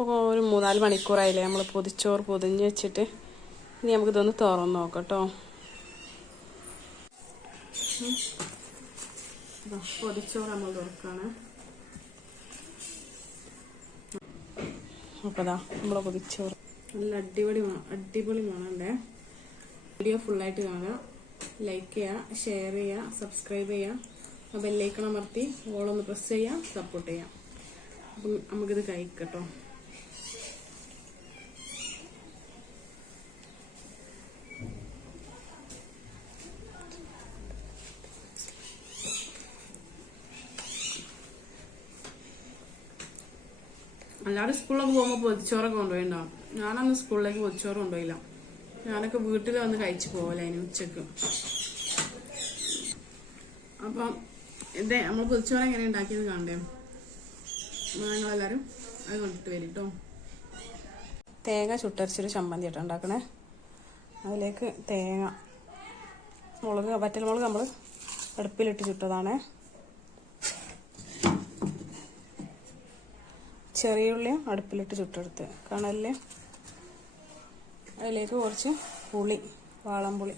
ഇപ്പോൾ ഒരു മൂന്നാൽ മണിക്കൂറായില്ലേ? നമ്മൾ പൊതിച്ചോറ് പൊതിഞ്ഞ് വെച്ചിട്ട് ഇനി നമുക്കിതൊന്ന് തുറന്ന് നോക്കാം കേട്ടോ. പൊതിച്ചോറ് നമ്മൾ തുറക്കാണ്. അപ്പോൾ ഇതാ നമ്മളെ പൊതിച്ചോറ്. നല്ല അടിപൊളി അടിപൊളി മണമുണ്ടേ. വീഡിയോ ഫുള്ളായിട്ട് കാണുക. ലൈക്ക് ചെയ്യുക ഷെയർ ചെയ്യുക സബ്സ്ക്രൈബ് ചെയ്യുക. ബെല്ലൈക്കൺ അമർത്തി ഓളൊന്ന് പ്രസ് ചെയ്യുക സപ്പോർട്ട് ചെയ്യാം അപ്പം നമുക്കിത് കഴിക്കട്ടോ എല്ലാവരും സ്കൂളിലൊക്കെ പോകുമ്പോൾ പൊതിച്ചോറൊക്കെ കൊണ്ടുപോയിണ്ടാവും. ഞാനന്ന് സ്കൂളിലേക്ക് പൊതിച്ചോറ് കൊണ്ടുപോയില്ല. ഞാനൊക്കെ വീട്ടിൽ വന്ന് കഴിച്ചു അതിന് ഉച്ചയ്ക്ക്. അപ്പം ഇതേ നമ്മൾ പൊതിച്ചോറ് എങ്ങനെ ഉണ്ടാക്കിയത് കാണണ്ടേ നിങ്ങളെല്ലാവരും അത് കൊണ്ടിട്ട് വരും കേട്ടോ തേങ്ങ ചുട്ടരച്ചൊരു ചമ്മന്തി ആട്ടോ ഉണ്ടാക്കണേ അതിലേക്ക് തേങ്ങ മുളക് വറ്റൽ മുളക് നമ്മൾ അടുപ്പിലിട്ട് ചുട്ടതാണേ. ചെറിയ ഉള്ളിയും അടുപ്പിലിട്ട് ചുട്ടെടുത്ത്. കാണല്ലേ അതിലേക്ക് കുറച്ച് പുളി വാളംപുളി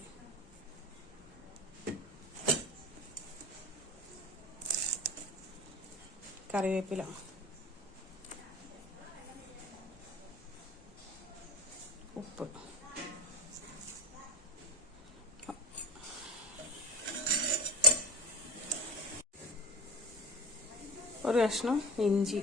കറിവേപ്പില. ഉപ്പ്. ഒരു കഷ്ണം ഇഞ്ചി.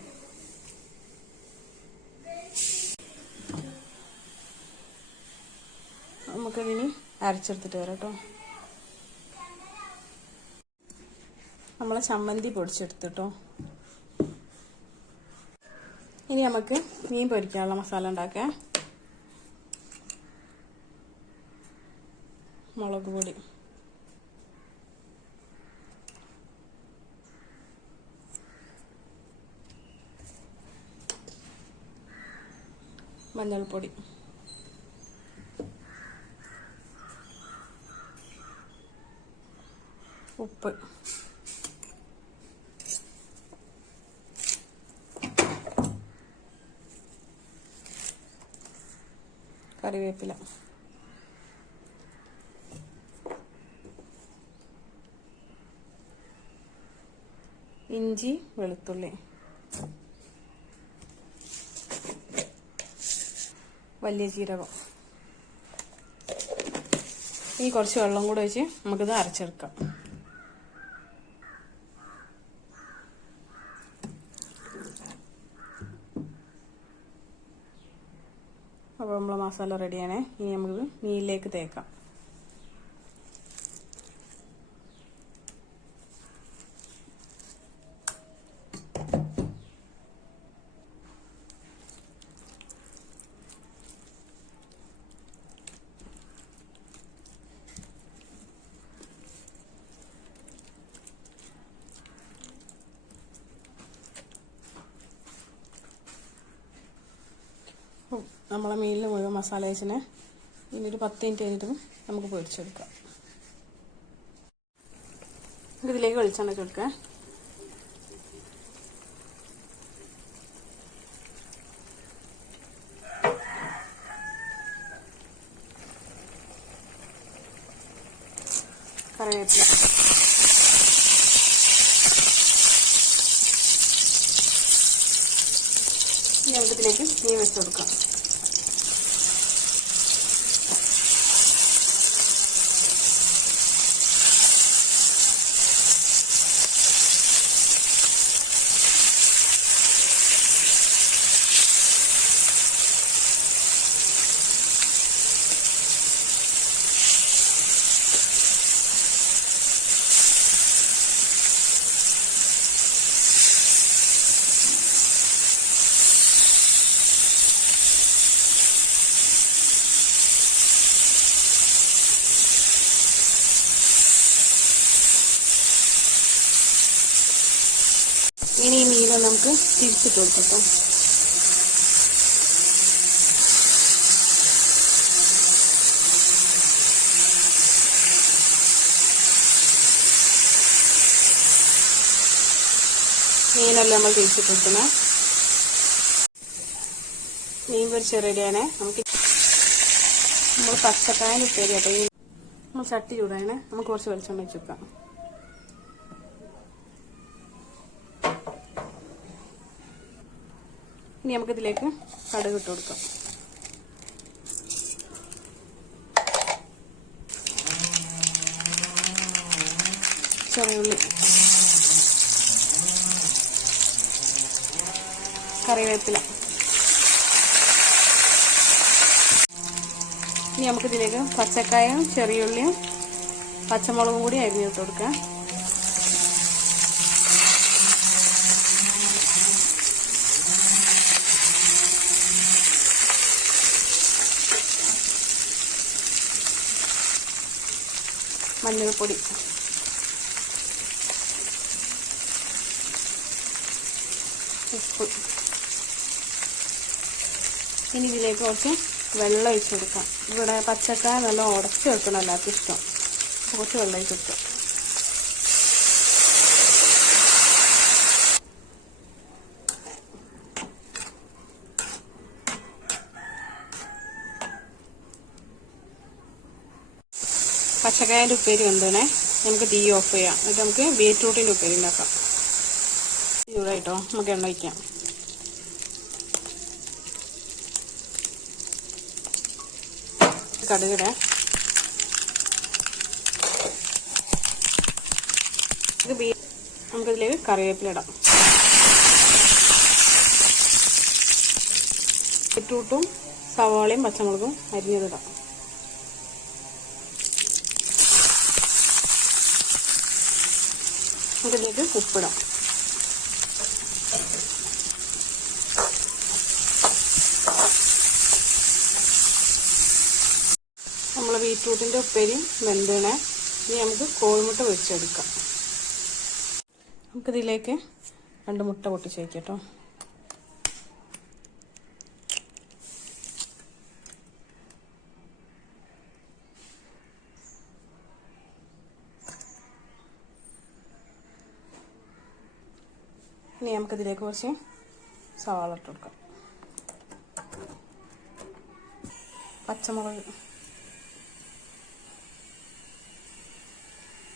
നമുക്കതിനി അരച്ചെടുത്തിട്ട് വരാം കേട്ടോ. നമ്മളെ ചമ്മന്തി പൊടിച്ചെടുത്തിട്ടോ ഇനി നമുക്ക് മീൻ പൊരിക്കാനുള്ള മസാല ഉണ്ടാക്കാം. മുളക് പൊടി. മഞ്ഞൾപ്പൊടി. ഉപ്പ്. കറിവേപ്പില. ഇഞ്ചി വെളുത്തുള്ളി. വലിയ ജീരകം. ഇനി കുറച്ച് വെള്ളം കൂടെ വെച്ച് നമുക്കിത് അരച്ചെടുക്കാം. അപ്പോൾ നമ്മൾ മസാല റെഡിയാണ് ഇനി നമുക്ക് മീനിലേക്ക് തേക്കാം. നമ്മളെ മീനിൽ മുഴുവൻ മസാല വെച്ചിന്. ഇനി പത്ത് മിനിറ്റ് കഴിഞ്ഞിട്ട് നമുക്ക് പൊരിച്ചെടുക്കാം. ഇതിലേക്ക് വെളിച്ചെണ്ണ ചേർക്കുക കറിവേപ്പില. ഇതിലേക്ക് മീൻ വെച്ച് കൊടുക്കാം ഇനി ഈ മീൻ നമുക്ക് തിരിച്ചിട്ട് കൊടുക്കട്ടോ മീനെല്ലാം നമ്മൾ തിരിച്ചിട്ട് കൊടുക്കണം മീൻ പൊരിച്ച റെഡിയാണേ. നമുക്ക് നമ്മൾ പച്ചക്കായൻ ഉപ്പേരി കേട്ടോ നമ്മൾ ചട്ടി ചൂടാണേ നമുക്ക് കുറച്ച് വെളിച്ചെണ്ണ വെച്ച് വെക്കാം. ഇനി നമുക്കിതിലേക്ക് കടുക് ഇട്ട് കൊടുക്കാം. ചെറിയുള്ളി കറിവേപ്പില. ഇനി നമുക്കിതിലേക്ക് പച്ചക്കായും ചെറിയുള്ളിയും പച്ചമുളകും കൂടി അരിഞ്ഞിട്ട് കൊടുക്കാം. മഞ്ഞൾപ്പൊടി. ഉപ്പ് ഇനി ഇതിലേക്ക് കുറച്ച് വെള്ളം ഒഴിച്ച് കൊടുക്കാം. ഇവിടെ പച്ചക്കായ നല്ല ഉടച്ചു വെക്കണം എല്ലാവർക്കും ഇഷ്ടം. കുറച്ച് വെള്ളം ഒഴിച്ചു കൊടുക്കാം. പച്ചക്കായന്റെ ഉപ്പേരി വെന്തണേ. നമുക്ക് തീ ഓഫ് ചെയ്യാം. എന്നിട്ട് നമുക്ക് ബീറ്റ്റൂട്ടിന്റെ ഉപ്പേരി ഉണ്ടാക്കാം. ചൂടായിട്ടോ? നമുക്ക് എണ്ണ വയ്ക്കാം കടുകിടെ. ഇത് ബീ നമുക്കിതിലേക്ക് കറിവേപ്പില ഇടാം. ബീറ്റ്റൂട്ടും സവാളയും പച്ചമുളകും അരിഞ്ഞതിടാം നമുക്കിതിലേക്ക് ഉപ്പിടാം. നമ്മൾ ബീറ്റ്റൂട്ടിന്റെ ഉപ്പേരിയും വെന്തണേ. ഇനി നമുക്ക് കോഴിമുട്ട പൊരിച്ചെടുക്കാം. നമുക്കിതിലേക്ക് രണ്ട് മുട്ട പൊട്ടിച്ച് വയ്ക്കാം കേട്ടോ. ഇനി നമുക്കിതിലേക്ക് കുറച്ച് സവാള ഇട്ട് കൊടുക്കാം. പച്ചമുളക്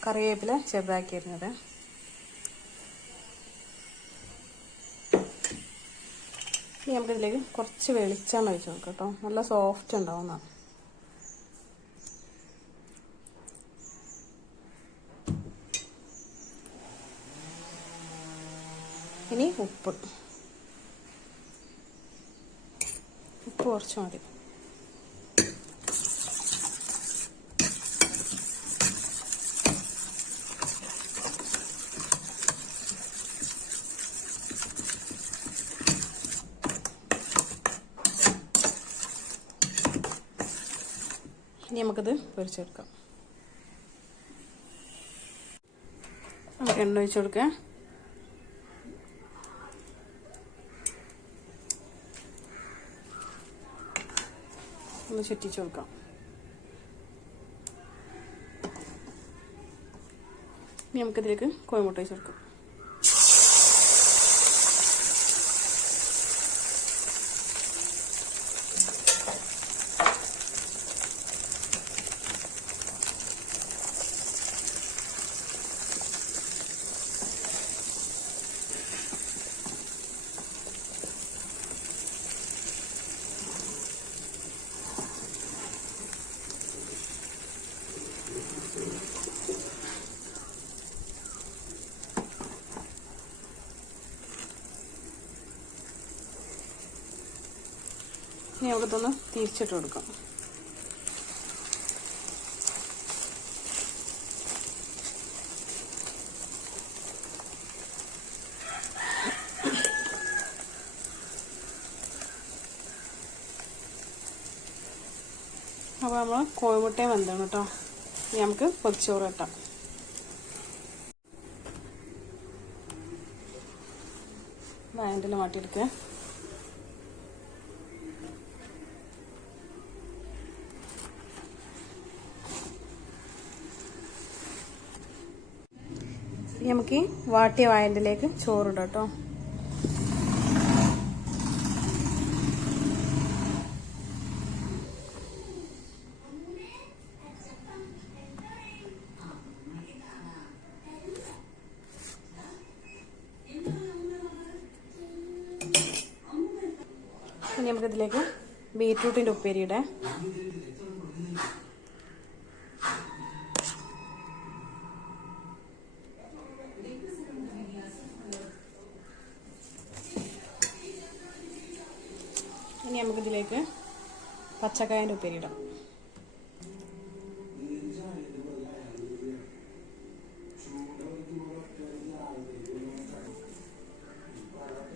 കറിവേപ്പില ചെറുതാക്കി അരിഞ്ഞത്. ഇനി നമുക്കിതിലേക്ക് കുറച്ച് വെളിച്ചെണ്ണ ഒഴിച്ച് കൊടുക്കാം കേട്ടോ. നല്ല സോഫ്റ്റ് ഉണ്ടാവുന്നതാണ്. ഇനി ഉപ്പ്. ഉപ്പ് കുറച്ച് മതി. ഇനി നമുക്കിത് പൊരിച്ചെടുക്കാം. നമുക്ക് എണ്ണ ഒഴിച്ചു കൊടുക്കാം. ചുറ്റിച്ച് കൊടുക്കാം ഇനി നമുക്കിതിലേക്ക് കോഴിമുട്ട വെച്ച് കൊടുക്കാം. നമുക്കിതൊന്ന് തിരിച്ചിട്ട് കൊടുക്കാം. അപ്പോൾ നമ്മൾ കോഴിമുട്ടയും വെന്താണ് കേട്ടോ. നമുക്ക് പൊതിച്ചോറ് കെട്ടാം ഹാൻഡിൽ മാറ്റിയെടുക്കുക നമുക്ക് ഈ വാട്ടിയ വായന്റിലേക്ക് ചോറിടും കേട്ടോ. ഇതിലേക്ക് നമുക്കിതിലേക്ക് ബീറ്റ്റൂട്ടിന്റെ ഉപ്പേരിയുടെ. ഇനി നമുക്കിതിലേക്ക് പച്ചക്കായന്റെ ഉപ്പേരിയിടാം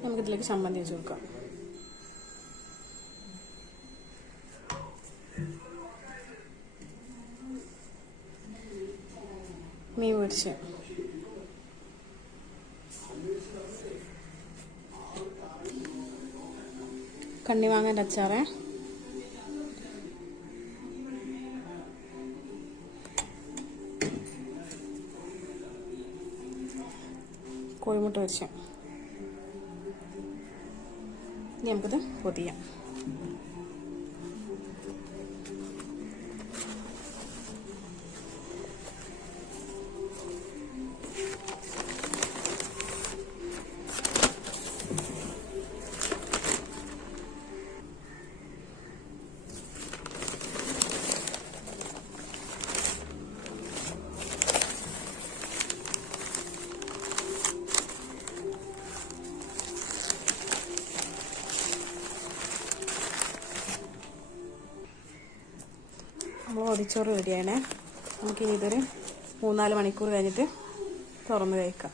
നമുക്കിതിലേക്ക് ചമ്മന്തി വെച്ച് കൊടുക്കാം. മീൻ പൊരിച്ച്. കണ്ണിമാങ്ങന്റെ അച്ചാറേ. കോഴിമുട്ട ഇനി നമുക്കിത് പൊതിയാം. ഒതിച്ചോറ് റെഡിയാണ് നമുക്കിനിതൊരു മൂന്നാൽ മണിക്കൂർ കഴിഞ്ഞിട്ട് തുറന്ന് കഴിക്കാം.